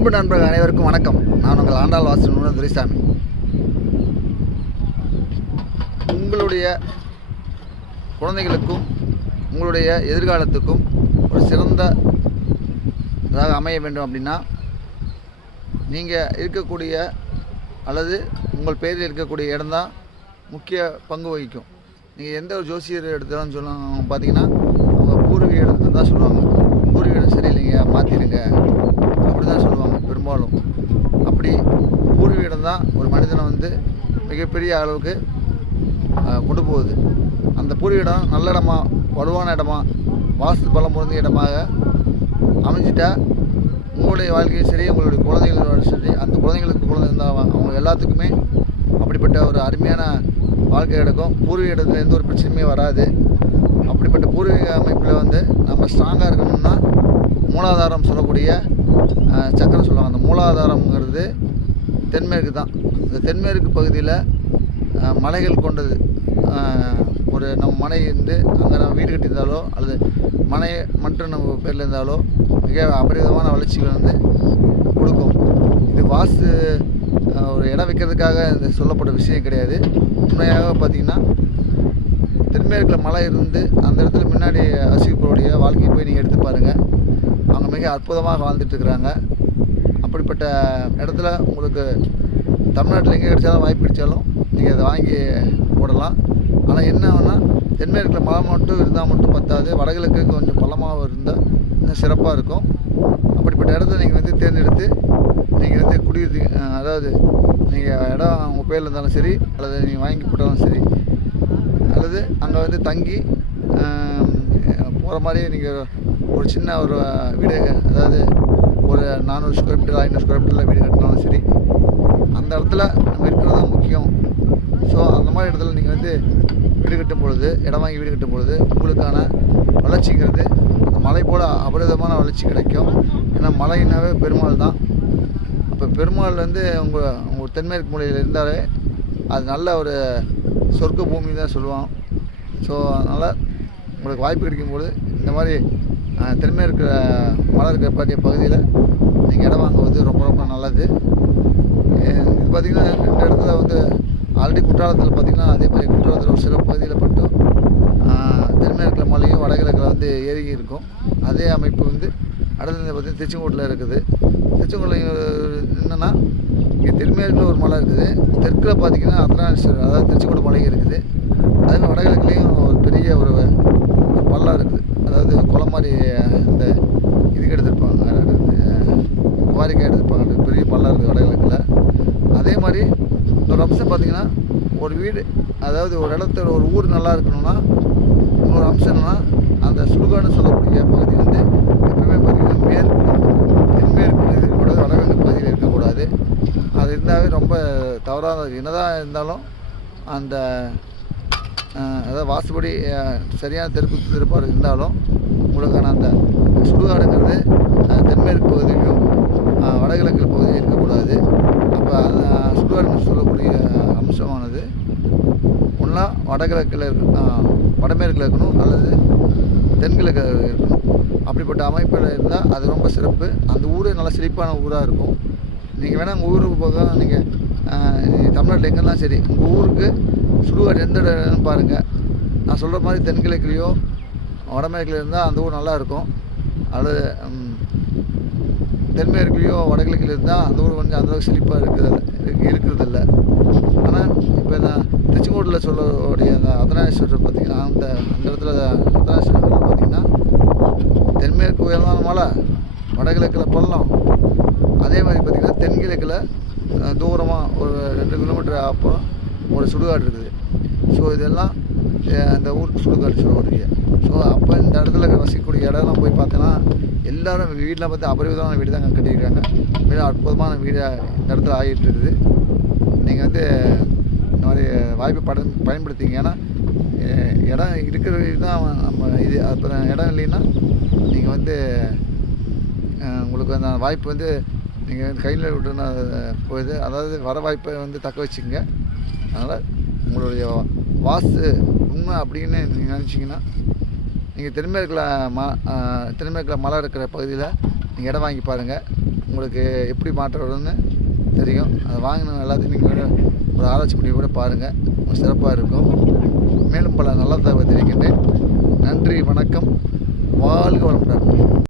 அன்பு நண்பர்கள் அனைவருக்கும் வணக்கம். நான் உங்கள் ஆண்டாள் வாசல் நூலன் துரைசாமி. உங்களுடைய குழந்தைகளுக்கும் உங்களுடைய எதிர்காலத்துக்கும் ஒரு சிறந்த இதாக அமைய வேண்டும் அப்படின்னா நீங்கள் இருக்கக்கூடிய அல்லது உங்கள் பேரில் இருக்கக்கூடிய இடம்தான் முக்கிய பங்கு வகிக்கும். நீங்கள் எந்த ஒரு ஜோசியர் எடுத்தாலும் சொல்லணும் பார்த்தீங்கன்னா அவங்க பூர்வீக இடத்தை தான் சொல்லுவாங்க பூர்வீக இடம் சரியில்லைங்க மாற்றிடுங்க அப்படி தான் சொல்லுவாங்க பெரும்பாலும் அப்படி பூர்வீக இடம் தான் ஒரு மனிதனை வந்து மிகப்பெரிய அளவுக்கு கொண்டு போகுது. அந்த பூர்வீக இடம் நல்ல இடமா வலுவான இடமா வாஸ்து பலம் பொருந்திய இடமாக அமைஞ்சிட்டா உங்களுடைய வாழ்க்கையும் சரி உங்களுடைய குழந்தைகளோட சரி அந்த குழந்தைங்களுக்கு குழந்தை இருந்தால் அவங்க எல்லாத்துக்குமே அப்படிப்பட்ட ஒரு அருமையான வாழ்க்கை கிடைக்கும் பூர்வீக இடத்துல எந்த ஒரு பிரச்சனையுமே வராது. அப்படிப்பட்ட பூர்வீக அமைப்பில் வந்து நம்ம ஸ்ட்ராங்காக இருக்கணும்னா மூலாதாரம் சொல்லக்கூடிய சக்கரம் சொல்லுவாங்க. அந்த மூலாதாரம்ங்கிறது தென்மேற்கு தான். இந்த தென்மேற்கு பகுதியில் மலைகள் கொண்டது. ஒரு நம்ம மனை இருந்து அங்கே நம்ம வீடு கட்டியிருந்தாலோ அல்லது மனை மட்டும் நம்ம பேரில் இருந்தாலோ மிக அபரிதமான வளர்ச்சிகள் வந்து கொடுக்கும். இது வாஸ்து ஒரு இடம் வைக்கிறதுக்காக இந்த சொல்லப்பட்ட விஷயம் கிடையாது. உண்மையாக பார்த்திங்கன்னா தென்மேற்கில் மலை இருந்து அந்த இடத்துல முன்னாடி வசிப்பவருடைய வாழ்க்கையை போய் நீங்கள் எடுத்து பாருங்கள் அவங்க மிக அற்புதமாக வாழ்ந்துட்டுருக்குறாங்க அப்படிப்பட்ட இடத்துல உங்களுக்கு தமிழ்நாட்டில் எங்கே கிடைச்சாலும் வாய்ப்பு கிடைச்சாலும் நீங்கள் அதை வாங்கி போடலாம். ஆனால் என்ன ஆகுனா தென்மேற்கில் மழை மட்டும் இருந்தால் மட்டும் பத்தாது. வடகிழக்கு கொஞ்சம் பள்ளமாக இருந்தால் இன்னும் சிறப்பாக இருக்கும். அப்படிப்பட்ட இடத்த நீங்கள் வந்து தேர்ந்தெடுத்து நீங்கள் வந்து குடியிரு அதாவது நீங்கள் இடம் உங்கள் பேரில் இருந்தாலும் சரி அல்லது நீங்கள் வாங்கி போட்டாலும் சரி அல்லது அங்கே வந்து தங்கி போகிற மாதிரி நீங்கள் ஒரு சின்ன ஒரு வீடு அதாவது ஒரு நானூறு ஸ்கொயர் மீட்டர் ஐநூறு ஸ்கொயர் மீட்டரில் வீடு கட்டினாலும் சரி அந்த இடத்துல நம்ம இருக்கிறது தான் முக்கியம். ஸோ அந்த மாதிரி இடத்துல நீங்கள் வந்து வீடு கட்டும் பொழுது இடம் வாங்கி வீடு கட்டும் பொழுது உங்களுக்கான வளர்ச்சிங்கிறது அந்த மலை போல் அபரிதமான வளர்ச்சி கிடைக்கும். ஏன்னா மலைனாவே பெருமாள் தான். அப்போ பெருமாள் வந்து உங்கள் உங்கள் தென்மேற்கு மூலையில் இருந்தாலே அது நல்ல ஒரு சொர்க்க பூமி தான் சொல்லுவான். ஸோ அதனால் உங்களுக்கு வாய்ப்பு கிடைக்கும்போது இந்த மாதிரி அஹ், இருக்கிற மலை இருக்கிற பகுதியில் நீங்கள் இடம் வாங்குவது ரொம்ப ரொம்ப நல்லது. இது பார்த்திங்கன்னா ரெண்டு இடத்துல வந்து ஆல்ரெடி குற்றாலத்தில் பார்த்திங்கன்னா அதே மாதிரி குற்றாலத்தில் ஒரு சில பகுதியில் மட்டும் அஹ், தென்மேற்கில் மலையும் வடகிழக்கில் வந்து ஏறி இருக்கும். அதே அமைப்பு வந்து அடுத்தது பார்த்திங்கன்னா திருச்செங்கோட்டில் இருக்குது. திருச்செங்கோட்டில் என்னென்னா இங்கே தென்மேற்கில் ஒரு மலை இருக்குது. தெற்கில் பார்த்தீங்கன்னா அர்த்தநாதீஸ்வரர் அதாவது திருச்செங்கோடு மலை இருக்குது. அதே மாதிரி வடகிழக்குலேயும் ஒரு பெரிய ஒரு பள்ளம் இருக்குது அதாவது குளம் மாதிரி இந்த இதுக்கு எடுத்துருப்பாங்க. குவாரிக்காய் எடுத்துருப்பாங்க. பெரிய பள்ளம் இருக்குது வடகிழக்கில். அதே மாதிரி ஒரு அம்சம் பார்த்திங்கன்னா ஒரு வீடு அதாவது ஒரு இடத்துல ஒரு ஊர் நல்லா இருக்கணும்னா இன்னொரு அம்சம் என்னென்னா அந்த சுடுகாடுன்னு சொல்லக்கூடிய பகுதி வந்து எப்பவுமே பார்த்திங்கன்னா மேற்கு தென்மேற்கு இருக்கக்கூடாது வடகிழக்கு பகுதியில் இருக்கக்கூடாது. அது இருந்தாவே ரொம்ப தவறாக என்னதான் இருந்தாலும் அந்த அதாவது வாசுபடி சரியான தெற்கு திருப்பாடு இருந்தாலும் உங்களுக்கான அந்த சுடுகாடுங்கிறது தென்மேற்கு பகுதிக்கும் வடகிழக்கு பகுதியும் இருக்கக்கூடாது. அப்போ அந்த சுடுகாடு சொல்லக்கூடிய அம்சமானது ஒன்றா வடகிழக்கில் இருக்கணும் வடமேற்கில் இருக்கணும் அல்லது தென்கிழக்கு இருக்கணும். அப்படிப்பட்ட அமைப்பில் இருந்தால் அது ரொம்ப சிறப்பு. அந்த ஊரே நல்லா செழிப்பான ஊராக இருக்கும். நீங்கள் வேணால் உங்கள் ஊருக்கு போக நீங்கள் தமிழ்நாட்டில் எங்கெல்லாம் சரி உங்கள் ஊருக்கு சுடுகாடு எந்த இடம்னு பாருங்கள் நான் சொல்கிற மாதிரி தென்கிழக்குலேயோ வடமேற்குலேயோ இருந்தால் அந்த ஊர் நல்லாயிருக்கும் அல்லது தென்மேற்குலேயோ வடகிழக்கில் இருந்தால் அந்த ஊர் கொஞ்சம் அந்தளவுக்கு செழிப்பாக இருக்கிறது இருக்கிறது இல்லை. ஆனால் இப்போ நான் திருச்செங்கோட்டில் சொல்லக்கூடிய அந்த அர்த்தநாதீஸ்வரர் பார்த்திங்கன்னா அந்த அந்த இடத்துல அர்த்தநாதீஸ்வரர் பார்த்திங்கன்னா தென்மேற்கு உயர்ந்தான மலை வடகிழக்கில் பள்ளம் அதே மாதிரி பார்த்திங்கன்னா தென்கிழக்கில் தூரமாக ஒரு ரெண்டு கிலோமீட்டர் அப்புறம் ஒரு சுடுகாடு இருக்குது. ஸோ இதெல்லாம் அந்த ஊருக்கு சுடுகாடு சொல்லக்கூடிய ஸோ அப்போ இந்த இடத்துல வசிக்கக்கூடிய இடம்லாம் போய் பார்த்தோன்னா எல்லாரும் வீட்டில் பார்த்து அபரிவிதமான வீடு தான் கட்டியிருக்காங்க. மிக அற்புதமான வீடாக இந்த இடத்துல ஆகிட்டு இருக்குது. நீங்கள் வந்து இந்த மாதிரி வாய்ப்பை பட பயன்படுத்திங்க. ஏன்னா இடம் இருக்கிற வீடு தான் நம்ம இது அப்புறம் இடம் இல்லைன்னா நீங்கள் வந்து உங்களுக்கு அந்த வாய்ப்பு வந்து நீங்கள் கையில் விட்டுனா போயிடுது அதாவது வர வாய்ப்பை வந்து தக்க வச்சுக்கங்க. அதனால் உங்களுடைய வாஸ்து உண்மை அப்படின்னு நீங்கள் நினச்சிங்கன்னா நீங்கள் தென்மேற்கில் ம அஹ், மலை இருக்கிற பகுதியில் நீங்கள் இடம் வாங்கி பாருங்கள் உங்களுக்கு எப்படி மாற்றம் வரும்னு தெரியும். அதை வாங்கின எல்லாத்தையும் நீங்கள் ஒரு ஆராய்ச்சி பண்ணி கூட பாருங்கள் சிறப்பாக இருக்கும். மேலும் பல நல்ல தகவல் தெரிவிக்கின்றேன். நன்றி வணக்கம். வாழ்க வளமுடன்.